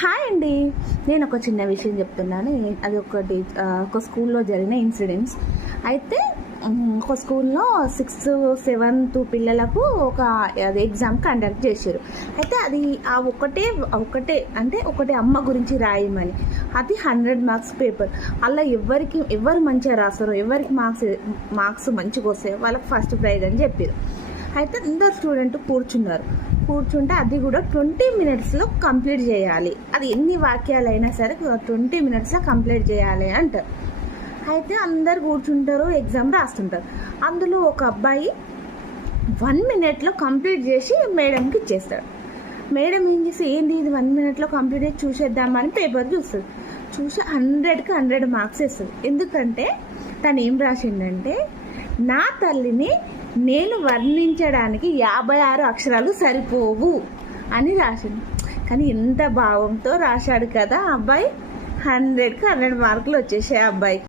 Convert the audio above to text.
Hi అండి. నేను ఒక చిన్న విషయం చెప్తున్నాను. అది ఒకటి ఒక స్కూల్లో జరిగిన ఇన్సిడెంట్స్. అయితే ఒక స్కూల్లో సిక్స్త్ సెవెంత్ పిల్లలకు ఒక అది ఎగ్జామ్ కండక్ట్ చేశారు. అయితే అది ఆ ఒకటే ఒకటే అంటే ఒకటే అమ్మ గురించి రాయమని. అది హండ్రెడ్ మార్క్స్ పేపర్. అలా ఎవరికి ఎవరు మంచిగా రాస్తారో ఎవరికి మార్క్స్ మార్క్స్ మంచిగా వస్తాయో వాళ్ళకి ఫస్ట్ ప్రైజ్ అని చెప్పారు. అయితే అందరు స్టూడెంట్ కూర్చున్నారు. కూర్చుంటే అది కూడా ట్వంటీ మినిట్స్లో కంప్లీట్ చేయాలి. అది ఎన్ని వాక్యాలైనా సరే ట్వంటీ మినిట్స్లో కంప్లీట్ చేయాలి అంటారు. అయితే అందరు కూర్చుంటారు ఎగ్జామ్ రాస్తుంటారు. అందులో ఒక అబ్బాయి వన్ మినిట్లో కంప్లీట్ చేసి మేడంకి ఇచ్చేస్తాడు. మేడం ఏం చేసి ఏంది ఇది వన్ మినిట్లో కంప్లీట్ చేసి చూసేద్దామని పేపర్ చూస్తుంది. చూసి హండ్రెడ్కి హండ్రెడ్ మార్క్స్ ఇస్తుంది ఎందుకంటే తను ఏం రాసిందంటే నా తల్లిని నేను వర్ణించడానికి యాభై ఆరు అక్షరాలు సరిపోవు అని రాసింది. కానీ ఎంత భావంతో రాశాడు కదా ఆ అబ్బాయి. హండ్రెడ్కి హండ్రెడ్ మార్కులు వచ్చేసాయి ఆ అబ్బాయి